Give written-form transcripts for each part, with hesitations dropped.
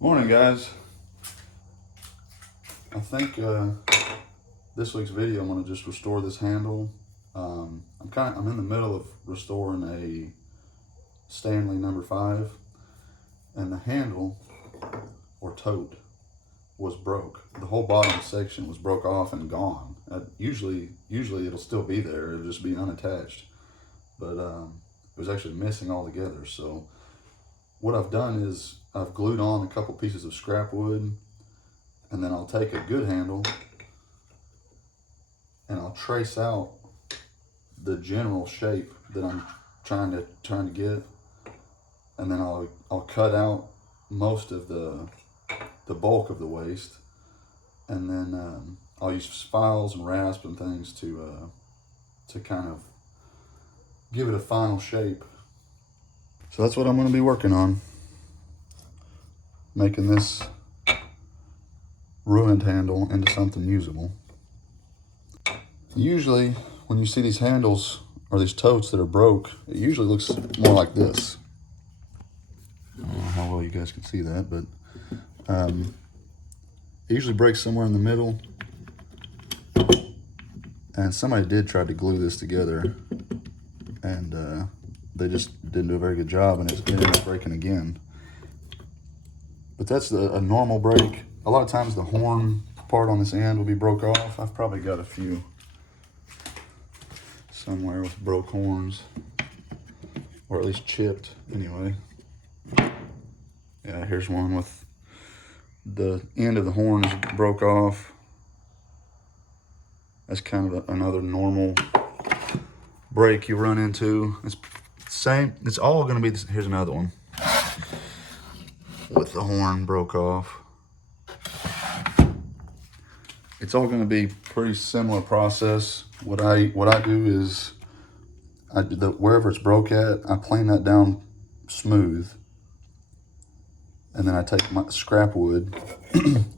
Morning, guys. I think this week's video I'm going to just restore this handle. I'm in the middle of restoring a Stanley number 5, and the handle or tote was broke. The whole bottom section was broke off and gone. Usually it'll still be there. It'll just be unattached, but it was actually missing altogether. So what I've done is I've glued on a couple pieces of scrap wood, and then I'll take a good handle and I'll trace out the general shape that I'm trying to get, and then I'll cut out most of the bulk of the waste, and then I'll use files and rasp and things to kind of give it a final shape. So that's what I'm going to be working on, making this ruined handle into something usable. Usually when you see these handles or these totes that are broke, it usually looks more like this. I don't know how well you guys can see that, but it usually breaks somewhere in the middle, and somebody did try to glue this together, and they just didn't do a very good job, and it ended up breaking again. But that's a normal break. A lot of times the horn part on this end will be broke off. I've probably got a few somewhere with broke horns, or at least chipped anyway. Yeah, here's one with the end of the horn is broke off. That's kind of another normal break you run into. It's same. It's all going to be this. Here's another one with the horn broke off. It's all going to be pretty similar process. What I do is wherever it's broke at, I plane that down smooth, and then I take my scrap wood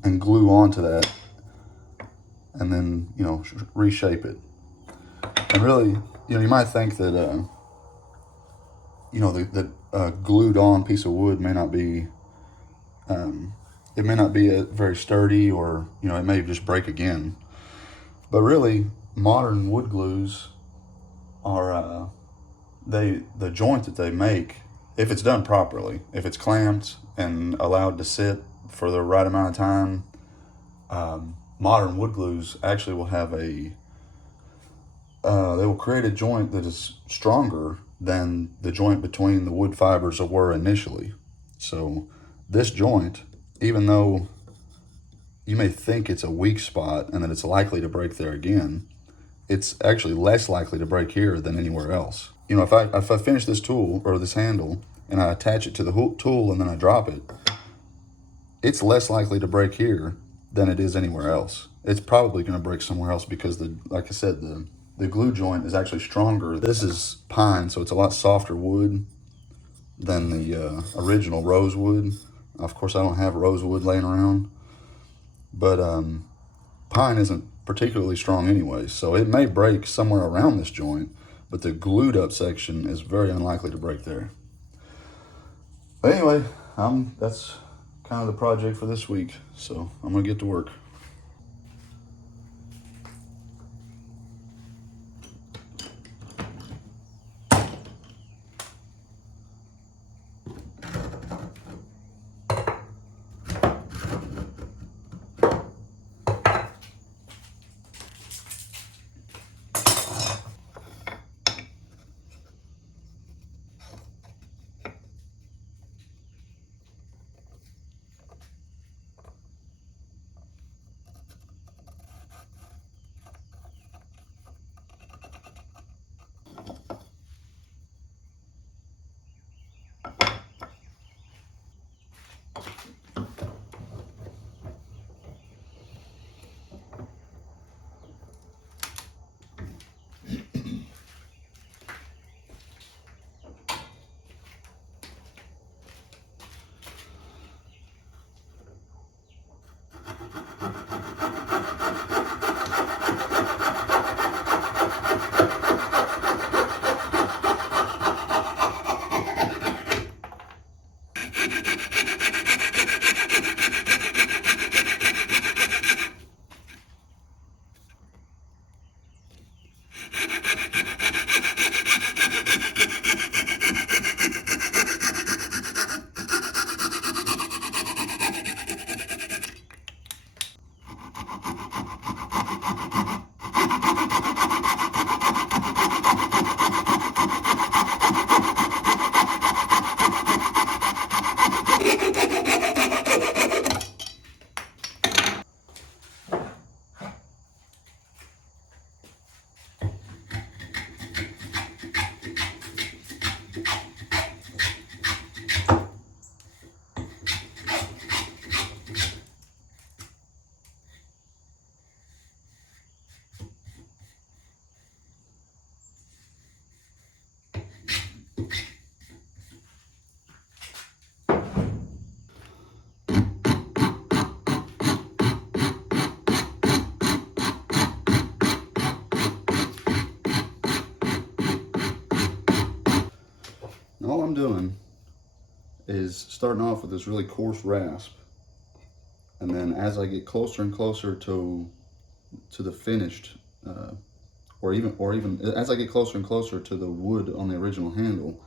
and glue onto that, and then reshape it. And really, you might think that that glued on piece of wood may not be it may not be very sturdy, or it may just break again. But really, modern wood glues are the joint that they make, if it's done properly, if it's clamped and allowed to sit for the right amount of time, modern wood glues actually will have they will create a joint that is stronger than the joint between the wood fibers were initially. So this joint, even though you may think it's a weak spot and that it's likely to break there again, it's actually less likely to break here than anywhere else. If I finish this tool or this handle and I attach it to the tool and then I drop it, it's less likely to break here than it is anywhere else. It's probably going to break somewhere else because like I said, the glue joint is actually stronger. This is pine, so it's a lot softer wood than the original rosewood. Of course, I don't have rosewood laying around, but pine isn't particularly strong anyway, so it may break somewhere around this joint, but the glued up section is very unlikely to break there. But anyway, that's kind of the project for this week, so I'm gonna get to work. And all I'm doing is starting off with this really coarse rasp, and then as I get closer and closer to the finished, or even as I get closer and closer to the wood on the original handle,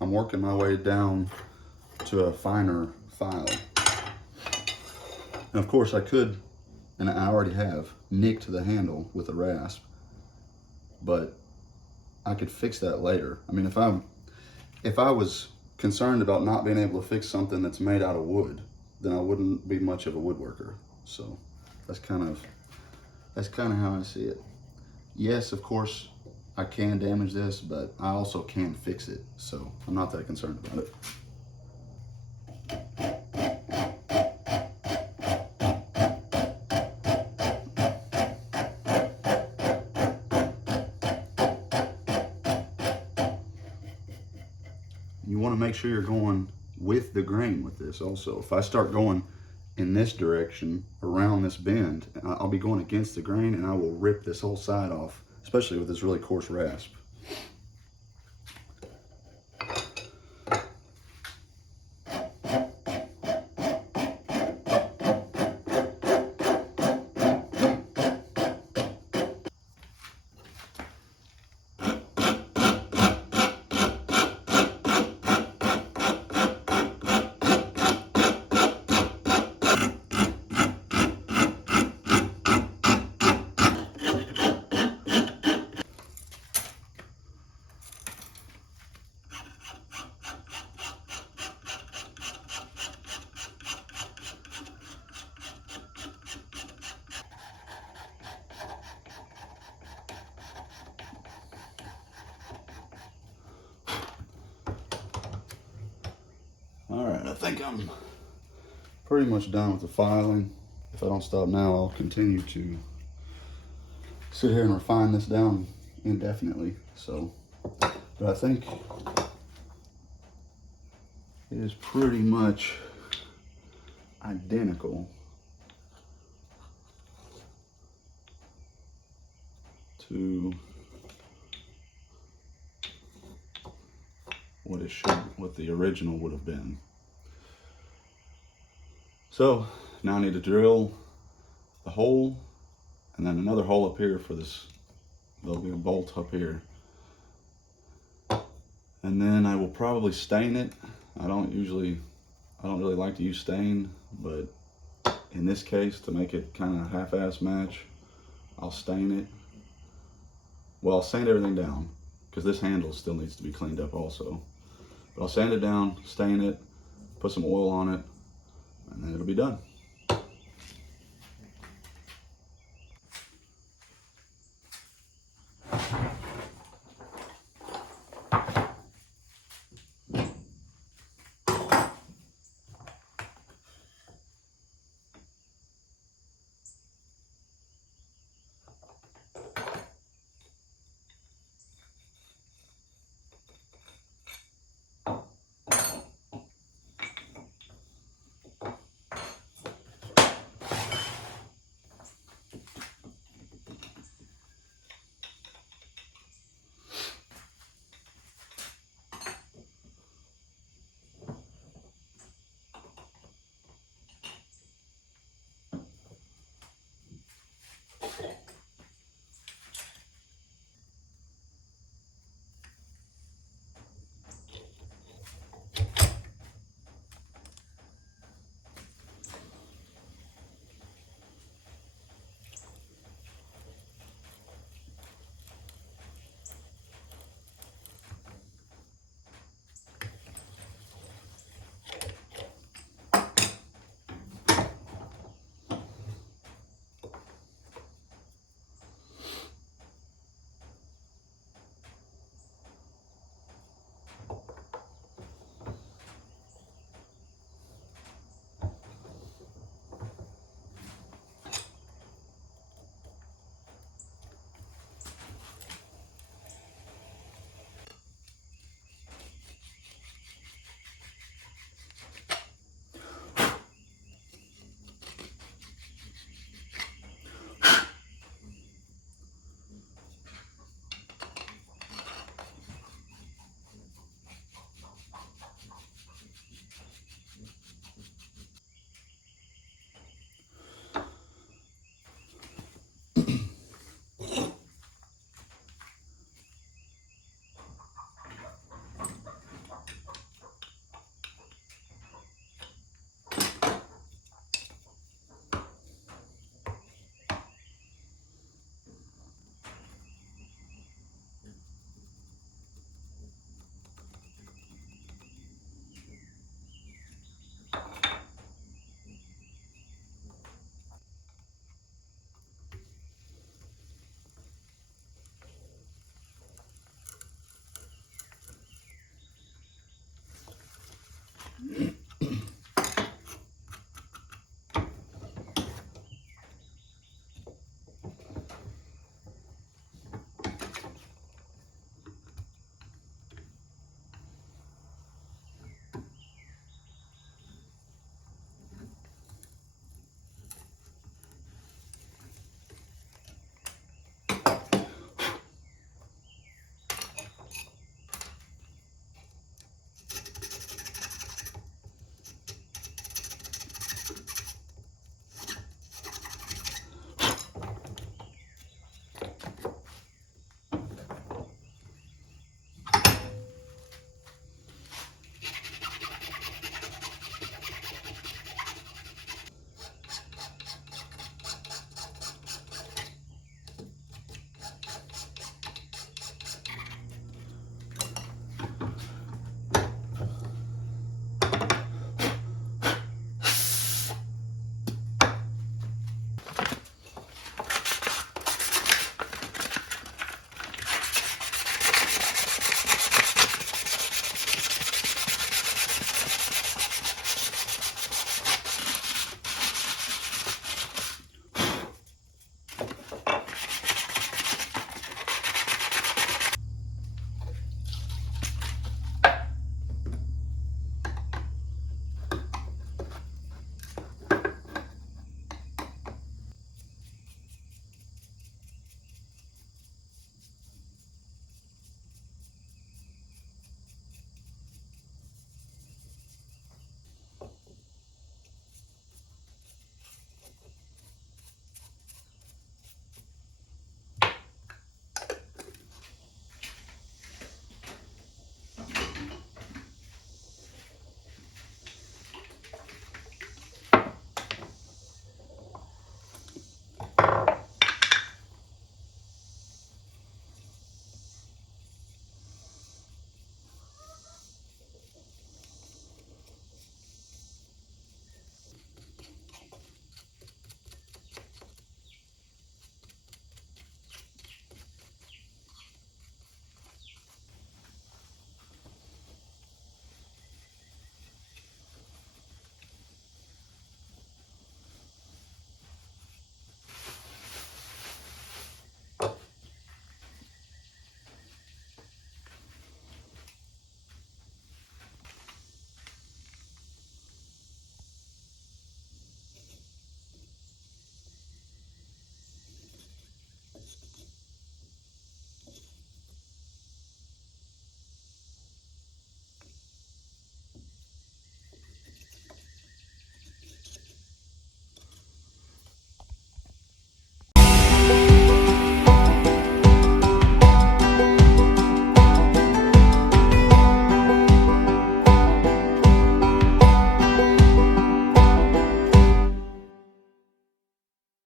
I'm working my way down to a finer file. And of course I could, and I already have, nicked the handle with a rasp, but I could fix that later. I mean, if I was concerned about not being able to fix something that's made out of wood, then I wouldn't be much of a woodworker. So that's kind of how I see it. Yes, of course, I can damage this, but I also can fix it. So I'm not that concerned about it. You want to make sure you're going with the grain with this also. If I start going in this direction around this bend, I'll be going against the grain and I will rip this whole side off, especially with this really coarse rasp. All right, I think I'm pretty much done with the filing. If I don't stop now, I'll continue to sit here and refine this down indefinitely. So, but I think it is pretty much identical to what the original would have been. So now I need to drill the hole and then another hole up here for this. There'll be a bolt up here. And then I will probably stain it. I don't really like to use stain, but in this case, to make it kind of half-ass match, I'll stain it. Well, I'll sand everything down because this handle still needs to be cleaned up also. But I'll sand it down, stain it, put some oil on it, and then it'll be done.